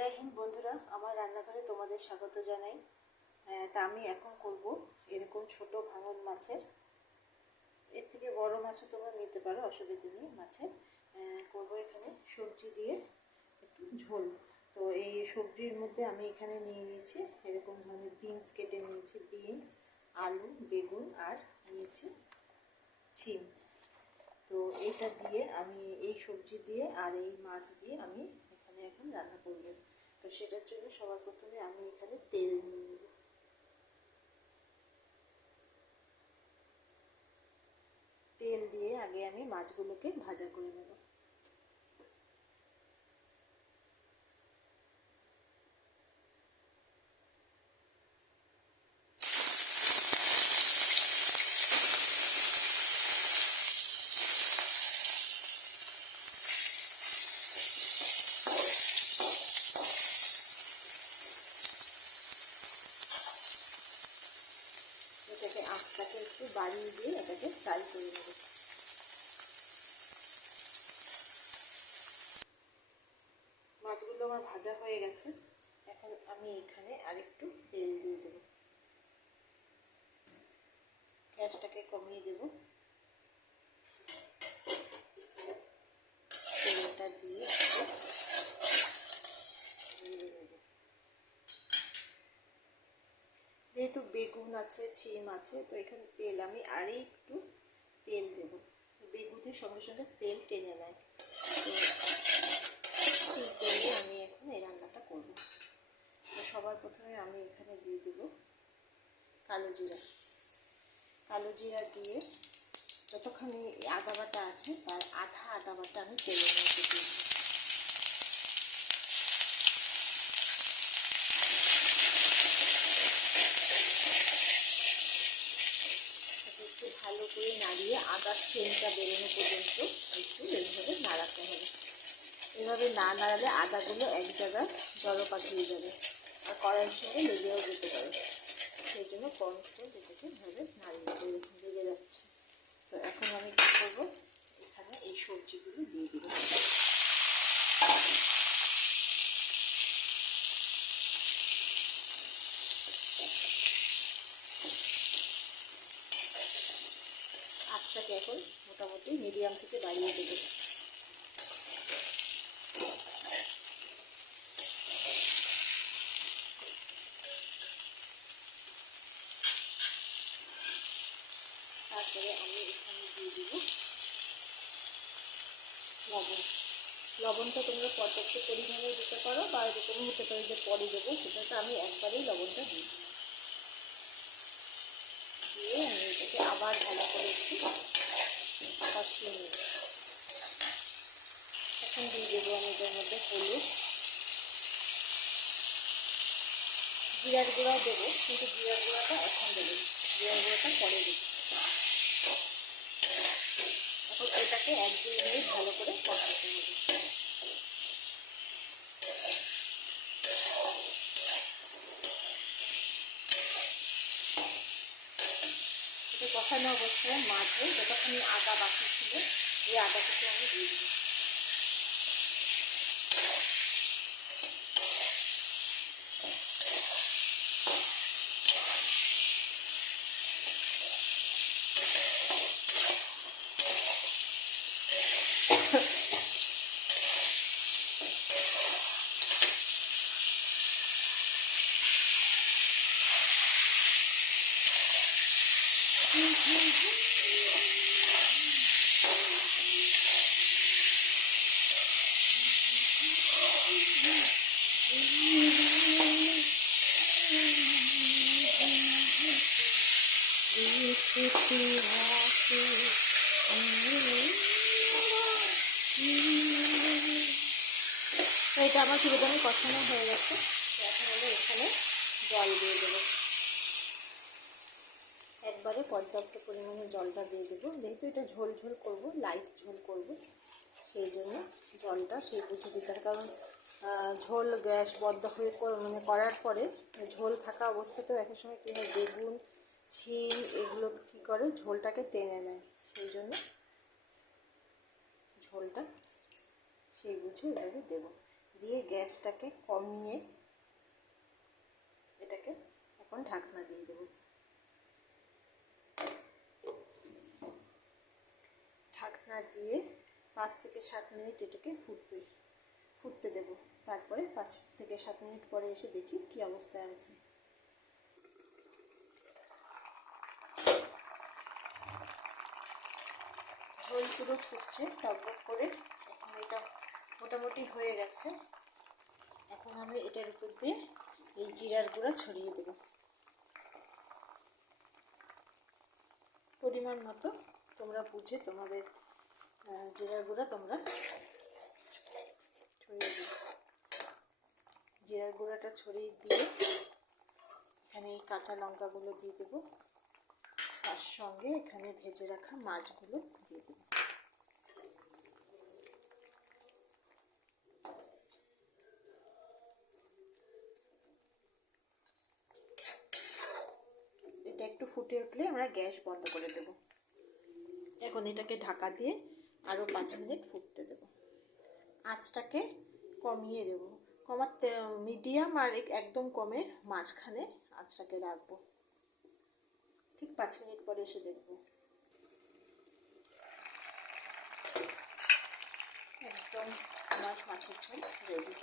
জয় হিন্দ বন্ধুরা, আমার রান্নাঘরে তোমাদের স্বাগত জানাই। তা আমি এখন করব এরকম ছোট ভাঙন মাছের, এর থেকে বড় মাছও তোমরা নিতে পারো, অসুবিধা নেই। মাছের করব এখানে সবজি দিয়ে একটু ঝোল। তো এই সবজির মধ্যে আমি এখানে নিয়ে নিয়েছি এরকম ধরনের বিনস কেটে নিয়েছি, বিনস, আলু, বেগুন আর নিয়েছি শিম। তো এইটা দিয়ে আমি এই সবজি দিয়ে আর এই মাছ দিয়ে আমি এখানে এখন রান্না করব। তো সেটার জন্য সবার প্রথমে আমি এখানে তেল নিয়ে নেব। তেল দিয়ে আগে আমি মাছগুলোকে ভাজা করে নেব। এটাকে আঁচটাকে একটু বাড়িয়ে দিয়ে এটাকে ফ্রাই করে নেব। মাছগুলো আমার ভাজা হয়ে গেছে। এখন আমি এখানে আরেকটু তেল দিয়ে দেব। গ্যাসটাকে কমিয়ে দেব। তেলটা দিয়ে যেহেতু বেগুন আছে, শিম আছে, তো এখানে তেল আমি আরেকটু তেল দেব। বেগুনের সঙ্গে সঙ্গে তেল টেনে নেয়, তো এই তেলে আমি এখন এই রান্নাটা করব। তো সবার প্রথমে আমি এখানে দিয়ে দেব কালো জিরা। কালো জিরা দিয়ে যতখানি আদা বাটা আছে তার আধা আদা বাটা আমি তেলের মধ্যে দিয়ে দেব। একটু ভালো করে নাড়িয়ে আদার সেন্টটা বেরোনো পর্যন্ত একটু এইভাবে নাড়াতে হবে। এভাবে না নাড়ালে আদাগুলো এক জায়গায় জড়ো পাকিয়ে যাবে আর কড়াইয়ের সঙ্গে লেগেও যেতে পারে। সেই জন্য কনস্ট্যান্ট এটাকে ভাবে নাড়িয়ে এরকম লেগে যাচ্ছে। তো এখন আমি কী করবো, এখানে এই সবজিগুলো দিয়ে দিব। আঁচটাকে এখন মোটামুটি মিডিয়াম থেকে বাড়িয়ে দেবো। তারপরে আমি এখানে দিয়ে দিব লবণ। লবণটা তোমরা পর্যাপ্ত পরিমাণে দিতে পারো, বা এরকম হতে পারে যে পরে দেবো, সেটাতে আমি একবারেই লবণটা দিই। দিয়ে আমি এটাকে আবার ভালো করে একটু কষিয়ে নেব। এখন দিয়ে দেবো আমি এটার মধ্যে হলুদ, জিরার গুঁড়াও দেবো, কিন্তু জিরার গুঁড়াটা এখন দেবো, জিরার গুঁড়াটা পরে দেবো। এখন এটাকে 1-2 মিনিট ভালো করে কষাতে হবে। এটা কষানো অবস্থায় মাঝে যতক্ষণ আদা বাকি ছিল এই আদাটাকে আমি দিয়ে দিই। তো এটা আমার সুবিধামে কষানো হয়ে গেছে। এখন আমি এখানে জল দিয়ে দেবো। একবারে পর্যাপ্ত পরিমাণে জলটা দিয়ে দেবো। যেহেতু এটা ঝোল ঝোল করবো, লাইট ঝোল করব, সেই জন্য জলটা সেই বুঝে দিতে হবে। কারণ ঝোল গ্যাস বদ্ধ হয়ে করার পরে ঝোল থাকা অবস্থাতেও এক সময় কী হয়, বেগুন, শিম এগুলো কী করে ঝোলটাকে টেনে নেয়। সেই জন্য ঝোলটা সেই বুঝে এভাবে দেবো। দিয়ে গ্যাসটাকে কমিয়ে এটাকে এখন ঢাকনা দিয়ে দেবো। ঢাকনা দিয়ে 5 থেকে 7 মিনিট এটাকে ফুটতে দেব। তারপরে 5 থেকে 7 মিনিট পরে এসে দেখি কি অবস্থায় আছে। ঝোল পুরো ফুটছে টকবক করে। এখন এটা মোটামুটি হয়ে গেছে। এখন আমি এটার উপর দিয়ে এই জিরার গুঁড়া ছড়িয়ে দেব পরিমাণ মতো। তোমরা বুঝে তোমাদের জিরার গুঁড়া তোমরা ছড়িয়ে দেবে। জিরার গুঁড়াটা ছড়িয়ে দিয়ে এখানে এই কাঁচা লঙ্কাগুলো দিয়ে দেবো, তার সঙ্গে এখানে ভেজে রাখা মাছগুলো দিয়ে দেবো। এটা একটু ফুটে উঠলে আমরা গ্যাস বন্ধ করে দেব। এখন এটাকে ঢাকা দিয়ে আরও 5 মিনিট ফুটতে দেব। আঁচটাকে কমিয়ে দেব, কমাতে মিডিয়াম আর একদম কমের মাঝখানে আঁচটাকে রাখবো। ঠিক 5 মিনিট পরে এসে দেখব। একদম আমার মাছের ঝোল রেডি।